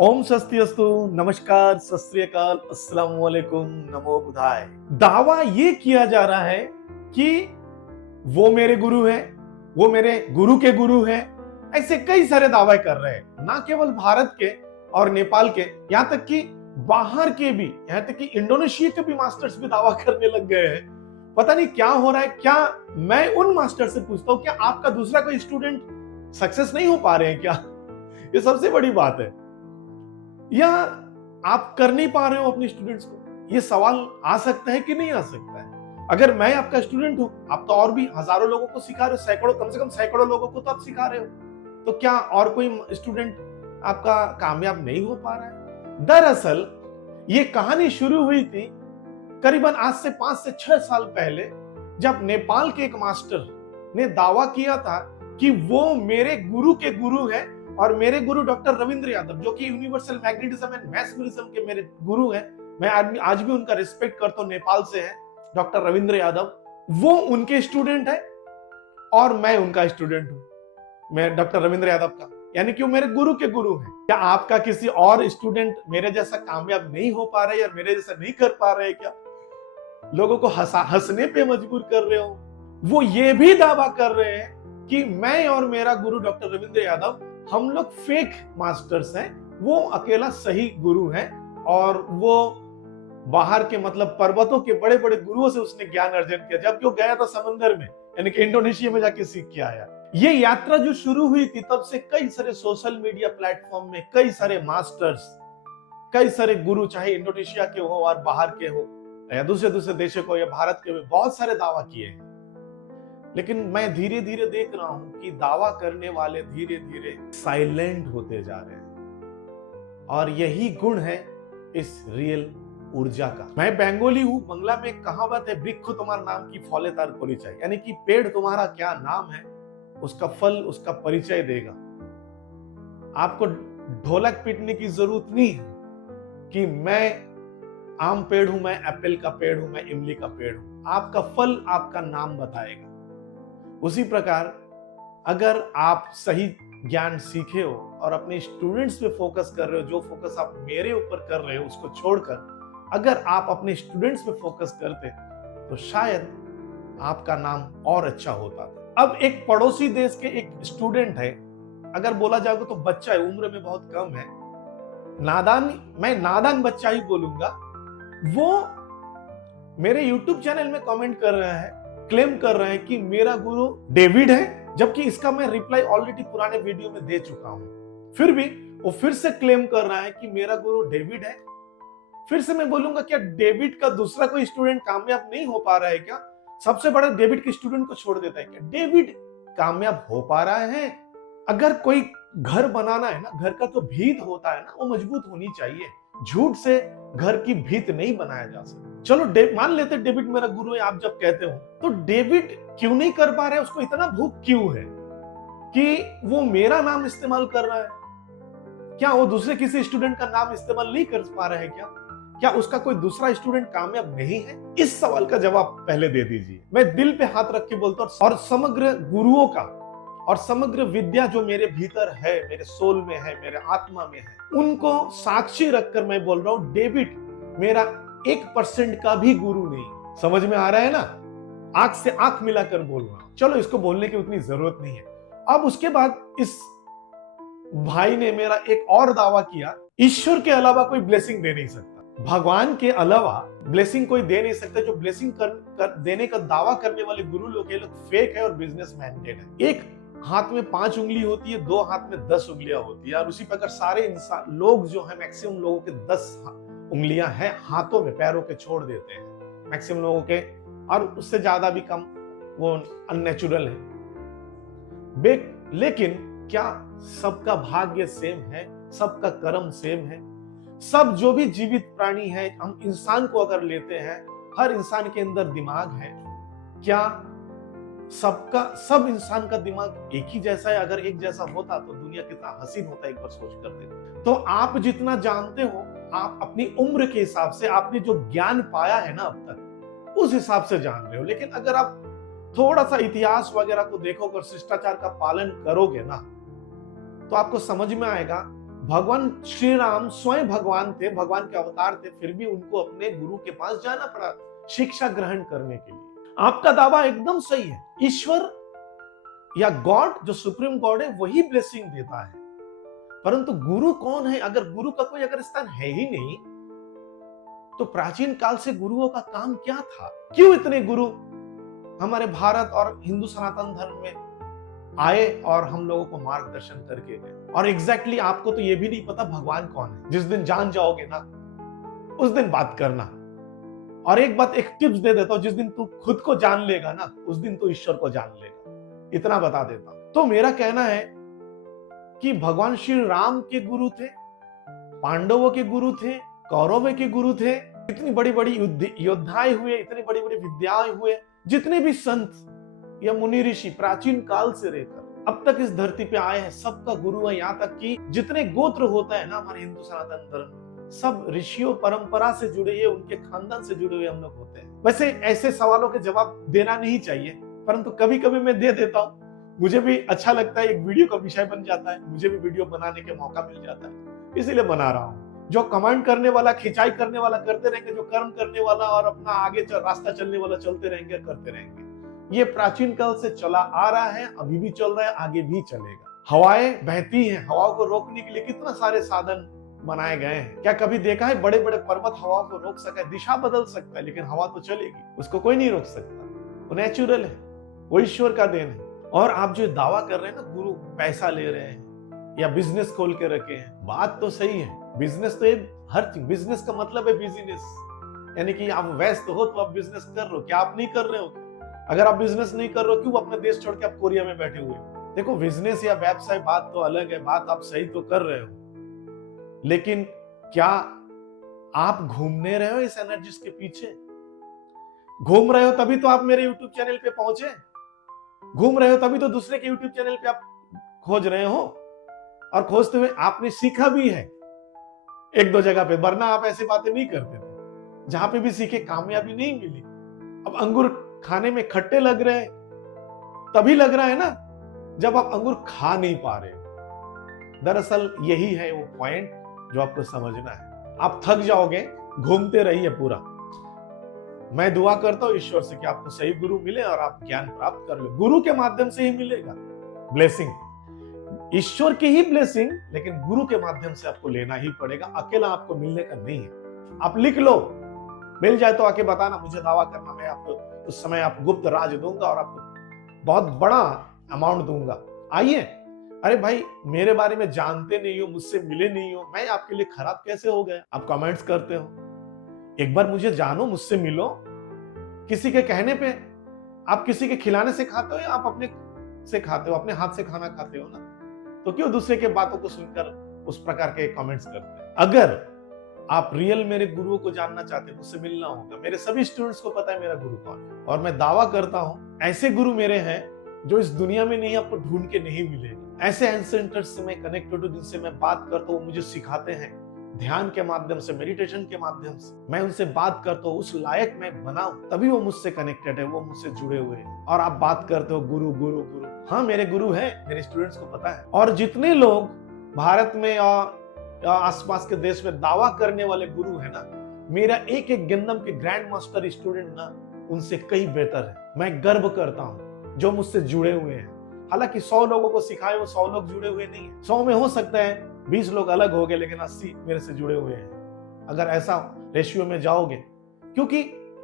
ओम स्वस्तिअस्तु, नमस्कार, सत श्री अकाल, अस्सलाम वालेकुम, नमो बुधाय। दावा ये किया जा रहा है कि वो मेरे गुरु हैं, वो मेरे गुरु के गुरु हैं। ऐसे कई सारे दावे कर रहे हैं, ना केवल भारत के और नेपाल के, यहाँ तक कि बाहर के भी, यहाँ तक कि इंडोनेशिया के भी मास्टर्स भी दावा करने लग गए हैं। पता नहीं क्या हो रहा है। क्या मैं उन मास्टर से पूछता हूँ, क्या आपका दूसरा कोई स्टूडेंट सक्सेस नहीं हो पा रहे हैं क्या? ये सबसे बड़ी बात है। या आप कर नहीं पा रहे हो अपने स्टूडेंट्स को? ये सवाल आ सकता है कि नहीं आ सकता है? अगर मैं आपका स्टूडेंट हूं, आप तो और भी हजारों लोगों को सिखा रहे हो, सैकड़ों, कम से कम सैकड़ों लोगों को तो आप सिखा रहे हो। तो क्या और कोई स्टूडेंट आपका कामयाब नहीं हो पा रहा है? दरअसल ये कहानी शुरू हुई थी करीबन आज से 5 से 6 साल पहले, जब नेपाल के एक मास्टर ने दावा किया था कि वो मेरे गुरु के गुरु हैं और मेरे गुरु डॉक्टर रविंद्र यादव, जो कि यूनिवर्सल मैग्नेटिज्म एंड मैस्मरिज्म के मेरे गुरु हैं। मैं आज भी उनका रिस्पेक्ट करता हूं। नेपाल से हैं डॉक्टर रविंद्र यादव, वो उनके स्टूडेंट है और मैं उनका स्टूडेंट हूं, मैं डॉक्टर रविंद्र यादव का, यानी कि वो मेरे गुरु के गुरु हैं। क्या आपका किसी और स्टूडेंट मेरे जैसा कामयाब नहीं हो पा रहे या मेरे जैसा नहीं कर पा रहे? क्या लोगों को हंसने पे मजबूर कर रहे हो? वो ये भी दावा कर रहे हैं कि मैं और मेरा गुरु डॉक्टर रविंद्र यादव, हम लोग फेक मास्टर्स हैं, वो अकेला सही गुरु है और वो बाहर के, मतलब पर्वतों के बड़े बड़े गुरुओं से उसने ज्ञान अर्जन किया, जबकि वो गया था समंदर में, यानी कि इंडोनेशिया में जाके सीख के आया। ये यात्रा जो शुरू हुई थी, तब से कई सारे सोशल मीडिया प्लेटफॉर्म में कई सारे मास्टर्स, कई सारे गुरु, चाहे इंडोनेशिया के हो और बाहर के हो या दूसरे दूसरे देशों को या भारत के, बहुत सारे दावा किए हैं। लेकिन मैं धीरे धीरे देख रहा हूं कि दावा करने वाले धीरे धीरे साइलेंट होते जा रहे हैं और यही गुण है इस रियल ऊर्जा का। मैं बंगाली हूं, बंगला में एक कहावत है, वृक्ष तुम्हारा नाम की फले तार परिचय, यानी कि पेड़ तुम्हारा क्या नाम है, उसका फल उसका परिचय देगा। आपको ढोलक पीटने की जरूरत नहीं है कि मैं आम पेड़ हूं, मैं एप्पल का पेड़ हूं, मैं इमली का पेड़ हूं। आपका फल आपका नाम बताएगा। उसी प्रकार अगर आप सही ज्ञान सीखे हो और अपने स्टूडेंट्स पे फोकस कर रहे हो, जो फोकस आप मेरे ऊपर कर रहे हो उसको छोड़कर अगर आप अपने स्टूडेंट्स पे फोकस करते तो शायद आपका नाम और अच्छा होता था। अब एक पड़ोसी देश के एक स्टूडेंट है, अगर बोला जाएगा तो बच्चा है, उम्र में बहुत कम है, नादान, मैं नादान बच्चा ही बोलूंगा। वो मेरे YouTube चैनल में कमेंट कर रहा है, क्लेम कर रहा है कि मेरा गुरु डेविड है, जबकि इसका मैं रिप्लाई ऑलरेडी पुराने वीडियो में दे चुका हूं। फिर भी वो फिर से क्लेम कर रहा है कि मेरा गुरु डेविड है। फिर से मैं बोलूंगा, क्या डेविड का दूसरा कोई स्टूडेंट कामयाब नहीं हो पा रहा है क्या? सबसे बड़ा डेविड के स्टूडेंट को छोड़ देता है क्या? डेविड कामयाब हो पा रहा है। अगर कोई घर बनाना है ना, घर का तो भीत होता है ना, वो मजबूत होनी चाहिए। झूठ से घर की भीत नहीं बनाया जा सकता। चलो मान लेते डेविड मेरा गुरु है, आप जब कहते हो, तो डेविड क्यों नहीं कर पा रहे? उसको इतना भूख क्यों है कि वो मेरा नाम इस्तेमाल कर रहा है? क्या वो दूसरे किसी स्टूडेंट का नाम इस्तेमाल नहीं कर पा रहा है क्या? क्या उसका कोई दूसरा स्टूडेंट कामयाब नहीं है? इस सवाल का जवाब पहले दे दीजिए। मैं दिल पे हाथ रख के बोलता हूं, और समग्र गुरुओं का और समग्र विद्या जो मेरे भीतर है, मेरे सोल में है, मेरे आत्मा में है, उनको साक्षी रखकर मैं बोल रहा हूं, डेविड मेरा 1% का भी गुरु नहीं। समझ में आ रहा है ना? आंख से आंख मिलाकर बोल रहा हूं। चलो, इसको बोलने की उतनी जरूरत नहीं है। अब उसके बाद इस भाई ने मेरा एक और दावा किया, ईश्वर के अलावा कोई ब्लेसिंग दे नहीं सकता, भगवान के अलावा ब्लेसिंग कोई दे नहीं सकता। जो ब्लेसिंग देने का दावा करने वाले गुरु लोग, ये लोग फेक है और बिजनेस मैंडेड है। एक हाथ में 5 उंगली होती है, 2 हाथ में 10 उंगलियां होती है, और उसी प्रकार सारे इंसान लोग जो है, मैक्सिमम लोगों के 10 उंगलियां हैं हाथों में, पैरों के छोड़ देते हैं मैक्सिमम लोगों के, और उससे ज्यादा भी कम वो अननेचुरल है। लेकिन क्या सबका भाग्य सेम है? सबका कर्म सेम है? सब जो भी जीवित प्राणी है, हम इंसान को अगर लेते हैं, हर इंसान के अंदर दिमाग है। क्या सब इंसान का दिमाग एक ही जैसा है? अगर एक जैसा होता तो दुनिया कितना हसीन होता, एक बार सोच कर देखो। तो आप जितना जानते हो, आप अपनी उम्र के हिसाब से, आपने जो ज्ञान पाया है ना अब तक, उस हिसाब से जान रहे हो। लेकिन अगर आप थोड़ा सा इतिहास वगैरह को देखोगे और शिष्टाचार का पालन करोगे ना, तो आपको समझ में आएगा भगवान श्री राम स्वयं भगवान थे, भगवान के अवतार थे, फिर भी उनको अपने गुरु के पास जाना पड़ा शिक्षा ग्रहण करने के लिए। आपका दावा एकदम सही है। ईश्वर या गॉड, जो सुप्रीम गॉड है, वही ब्लेसिंग देता है। परंतु गुरु कौन है? अगर गुरु का कोई अगर स्थान है ही नहीं, तो प्राचीन काल से गुरुओं का काम क्या था? क्यों इतने गुरु हमारे भारत और हिंदू सनातन धर्म में आए और हम लोगों को मार्गदर्शन करके गए? और एग्जैक्टली आपको तो ये भी नहीं पता भगवान कौन है। जिस दिन जान जाओगे ना, उस दिन बात करना। और एक बात, एक टिप्स दे देता हूं, जिस दिन तू खुद को जान लेगा ना, उस दिन तू ईश्वर को जान लेगा, इतना बता देता हूं। तो मेरा कहना है कि भगवान श्री राम के गुरु थे, पांडवों के गुरु थे, कौरवों के गुरु थे। इतनी बड़ी बड़ी योद्धाएं हुए, इतनी बड़ी बड़ी विद्याएं हुए, जितने भी संत या मुनि ऋषि प्राचीन काल से रहकर अब तक इस धरती पे आए हैं, सबका गुरु है। यहाँ तक कि जितने गोत्र होता है ना हमारे हिंदू सनातन धर्म में, सब ऋषियों परंपरा से जुड़े हुए, उनके खानदान से जुड़े हुए हम लोग होते हैं। वैसे ऐसे सवालों के जवाब देना नहीं चाहिए, परंतु कभी कभी मैं दे देता हूँ। मुझे भी अच्छा लगता है, एक वीडियो का विषय बन जाता है, मुझे भी वीडियो बनाने के मौका मिल जाता है, इसीलिए बना रहा हूँ। जो कमांड करने वाला, खिंचाई करने वाला करते रहेंगे, जो कर्म करने वाला और अपना आगे रास्ता चलने वाला चलते रहेंगे, करते रहेंगे। ये प्राचीन काल से चला आ रहा है, अभी भी चल रहा है, आगे भी चलेगा। हवाएं बहती हैं, हवाओं को रोकने के लिए कितना सारे साधन बनाए गए हैं। क्या कभी देखा है बड़े बड़े पर्वत हवाओं को रोक सका है? दिशा बदल सकता है, लेकिन हवा तो चलेगी, उसको कोई नहीं रोक सकता। वो नेचुरल है, वो ईश्वर का देन है। और आप जो दावा कर रहे हैं ना, गुरु पैसा ले रहे हैं या बिजनेस खोल के रखे हैं, बात तो सही है। बिजनेस तो हर चीज, बिजनेस का मतलब है बिजनेस, यानी कि आप व्यस्त हो तो आप बिजनेस कर रहे हो। क्या आप नहीं कर रहे हो? अगर आप बिजनेस नहीं कर रहे हो, क्यों अपना देश छोड़ के आप कोरिया में बैठे हुए हो? देखो, बिजनेस या व्यवसाय बात तो अलग है, बात आप सही तो कर रहे हो, लेकिन क्या आप घूमने रहे हो इस एनर्जीज के पीछे? घूम रहे हो तभी तो आप मेरे यूट्यूब चैनल पे पहुंचे, घूम रहे हो तभी तो दूसरे के यूट्यूब चैनल पे आप खोज रहे हो, और खोजते हुए आपने सीखा भी है एक दो जगह पे, वरना आप ऐसी बातें नहीं करते थे। जहां पे भी सीखे, कामयाबी नहीं मिली। अब अंगूर खाने में खट्टे लग रहे हैं, तभी लग रहा है ना जब आप अंगूर खा नहीं पा रहे। दरअसल यही है वो पॉइंट जो आपको समझना है। आप थक जाओगे, घूमते रहिए पूरा। मैं दुआ करता हूं ईश्वर से कि आपको सही गुरु मिले और आप ज्ञान प्राप्त कर लो। गुरु के माध्यम से ही मिलेगा ब्लेसिंग, ईश्वर की ही ब्लेसिंग, लेकिन गुरु के माध्यम से आपको लेना ही पड़ेगा। अकेला आपको मिलने का नहीं है। आप लिख लो, मिल जाए तो आके बताना, मुझे दावा करना, मैं आपको उस समय आप गुप्त राज दूंगा और आपको बहुत बड़ा अमाउंट दूंगा। आइए। अरे भाई, मेरे बारे में जानते नहीं हो, मुझसे मिले नहीं हो, मैं आपके लिए खराब कैसे हो गया? आप कमेंट्स करते हो। एक बार मुझे जानो, मुझसे मिलो। किसी के कहने पे आप किसी के खिलाने से खाते हो या आप अपने से खाते हो, अपने हाथ से खाना खाते हो ना, तो क्यों दूसरे के बातों को सुनकर उस प्रकार के कमेंट्स करते हैं? अगर आप रियल मेरे गुरुओं को जानना चाहते हैं, मुझसे मिलना होगा। मेरे सभी स्टूडेंट्स को पता है मेरा गुरु कौन है, और मैं दावा करता हूं ऐसे गुरु मेरे हैं जो इस दुनिया में नहीं, आपको ढूंढ के नहीं मिलेगा। ऐसे एंसेंटर्स से मैं कनेक्टेड हूं, जिनसे मैं बात करता हूं, मुझे सिखाते हैं ध्यान के माध्यम से, मेडिटेशन के माध्यम से। मैं उनसे बात करता हूँ, उस लायक मैं बनाऊं, तभी वो मुझसे कनेक्टेड है, वो मुझसे जुड़े हुए हैं। और आप बात करते हो गुरु गुरु गुरु, हाँ मेरे गुरु हैं, मेरे स्टूडेंट्स को पता है। और जितने लोग भारत में और आसपास के देश में दावा करने वाले गुरु है ना, मेरा एक एक गंदम के ग्रैंड मास्टर स्टूडेंट ना उनसे कई बेहतर है। मैं गर्व करता हूँ जो मुझसे जुड़े हुए हैं। हालांकि 100 लोगों को सिखाए, वो 100 लोग जुड़े हुए नहीं है। 100 में हो सकता है 20 लोग अलग हो गए, लेकिन 80 मेरे से जुड़े हुए हैं। अगर ऐसा रेशियो में जाओगे, क्योंकि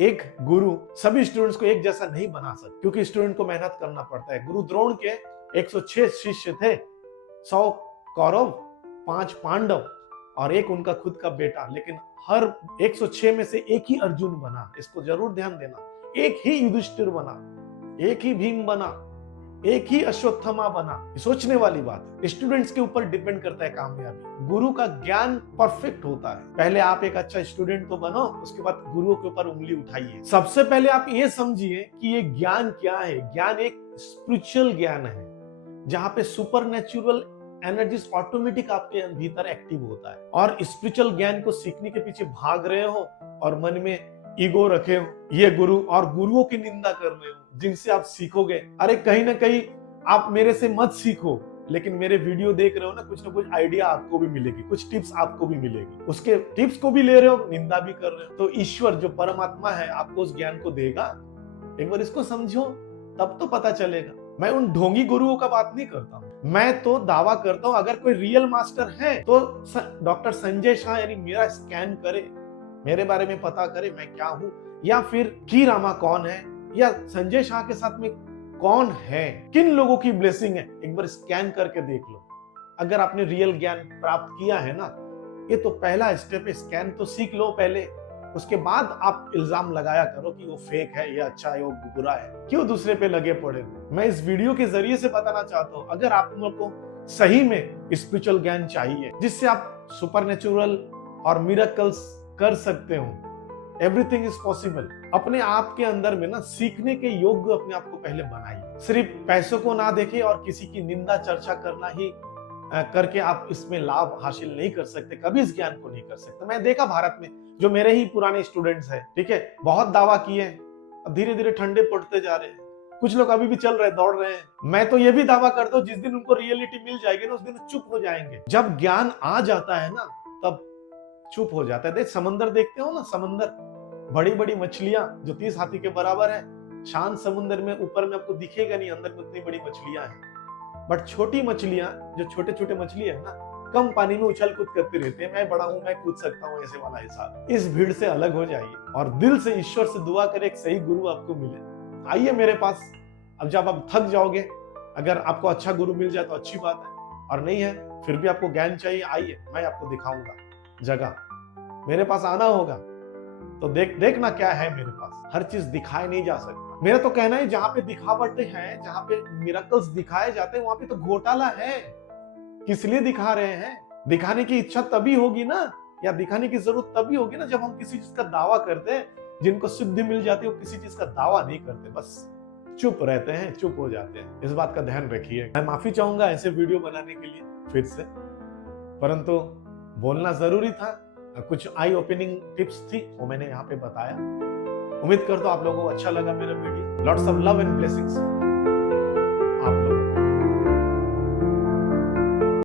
एक गुरु सभी स्टूडेंट्स को एक जैसा नहीं बना सकता, क्योंकि स्टूडेंट को मेहनत करना पड़ता है। गुरु द्रोण के 106 शिष्य थे, 100 कौरव, 5 पांडव और एक उनका खुद का बेटा, लेकिन हर 106 में से एक ही अर्जुन बना। इसको जरूर ध्यान देना। एक ही युधिष्ठिर बना, एक ही भीम बना, एक ही अश्वत्थामा बना। सोचने वाली बात है। स्टूडेंट्स के ऊपर डिपेंड करता है कामयाबी। गुरु का ज्ञान परफेक्ट होता है। पहले आप एक अच्छा स्टूडेंट तो बनो, उसके बाद गुरुओं के ऊपर उंगली उठाइए। सबसे पहले आप ये समझिए कि ये ज्ञान क्या है। ज्ञान एक स्पिरिचुअल ज्ञान है, जहां पे सुपरनेचुरल एनर्जीज ऑटोमेटिक आपके भीतर एक्टिव होता है। और स्पिरिचुअल ज्ञान को सीखने के पीछे भाग रहे हो और मन में ईगो रखे हो, ये गुरु, और गुरुओं की निंदा कर रहे हो जिनसे आप सीखोगे। अरे कहीं ना कहीं आप मेरे से मत सीखो, लेकिन मेरे वीडियो देख रहे हो ना कुछ आइडिया आपको भी मिलेगी, कुछ टिप्स आपको भी मिलेगी। उसके टिप्स को भी ले रहे हो, निंदा भी कर रहे हो, तो ईश्वर जो परमात्मा है आपको उस ज्ञान को देगा। एक बार इसको समझो, तब तो पता चलेगा। मैं उन ढोंगी गुरुओं का बात नहीं करता हूं, मैं तो दावा करता हूं अगर कोई रियल मास्टर है तो डॉक्टर संजय शाह यानी मेरा स्कैन करे, मेरे बारे में पता करे मैं क्या हूं, या फिर की रामा कौन है, या संजय शाह के साथ में कौन है, किन लोगों की ब्लेसिंग है, एक बार स्कैन करके देख लो। अगर आपने रियल ज्ञान प्राप्त किया है ना, ये तो पहला स्टेप है, स्कैन तो सीख लो पहले, उसके बाद आप इल्जाम लगाया करो कि वो फेक है, ये अच्छा है, वो बुरा है। क्यों दूसरे पे लगे पड़े हो? मैं इस वीडियो के जरिए से बताना चाहता हूं, अगर आप लोगों को सही में स्पिरिचुअल ज्ञान चाहिए जिससे आप सुपरनेचुरल और मिरेकल्स कर सकते हो, एवरीथिंग इज पॉसिबल, अपने आप के अंदर में ना सीखने के योग्य अपने आप को पहले बनाइए। सिर्फ पैसों को ना देखें और किसी की निंदा चर्चा करना ही करके आप इसमें लाभ हासिल नहीं कर सकते, कभी इस ज्ञान को नहीं कर सकते। मैं देखा भारत में जो मेरे ही पुराने स्टूडेंट्स हैं, ठीक है, बहुत दावा किए, अब धीरे धीरे ठंडे पड़ते जा रहे हैं। कुछ लोग अभी भी चल रहे, दौड़ रहे हैं। मैं तो ये भी दावा करता हूँ जिस दिन उनको रियलिटी मिल जाएगी ना, उस दिन चुप हो जाएंगे। जब ज्ञान आ जाता है ना तब चुप हो जाता है। देख समंदर देखते हो ना, समंदर, बड़ी बड़ी मछलियां जो 30 हाथी के बराबर है, शांत समुद्र में ऊपर में आपको दिखेगा नहीं, अंदर में उतनी बड़ी मछलियां हैं। बट छोटी मछलियां, जो छोटे छोटे मछली है ना, कम पानी में उछल कूद करते रहते हैं, मैं बड़ा हूं, मैं कूद सकता हूं, ऐसे वाला हिसाब। इस भीड़ से अलग हो जाइए और दिल से ईश्वर से दुआ करें एक सही गुरु आपको मिले। आइए मेरे पास। अब जब आप थक जाओगे, अगर आपको अच्छा गुरु मिल जाए तो अच्छी बात है, और नहीं है फिर भी आपको ज्ञान चाहिए, आइए मैं आपको दिखाऊंगा जगह। मेरे पास आना होगा तो देखना क्या है मेरे पास। हर चीज दिखाए नहीं जा सकता। मेरा तो कहना है जहां पे दिखावटें हैं, जहां पे मिरेकल्स दिखाए जाते हैं, वहां पे तो घोटाला है। किस लिए दिखा रहे हैं? दिखाने की इच्छा तभी होगी ना, या दिखाने की जरूरत तभी होगी ना जब हम किसी चीज का दावा करते हैं। जिनको सिद्धि मिल जाती है वो किसी चीज का दावा नहीं करते, बस चुप रहते हैं, चुप हो जाते हैं। इस बात का ध्यान रखिए। मैं माफी चाहूंगा ऐसे वीडियो बनाने के लिए फिर से, परंतु बोलना जरूरी था। कुछ आई ओपनिंग टिप्स थी वो मैंने यहाँ पे बताया। उम्मीद करता हूँ आप लोगों को अच्छा लगा मेरा video. Lots of love and blessings.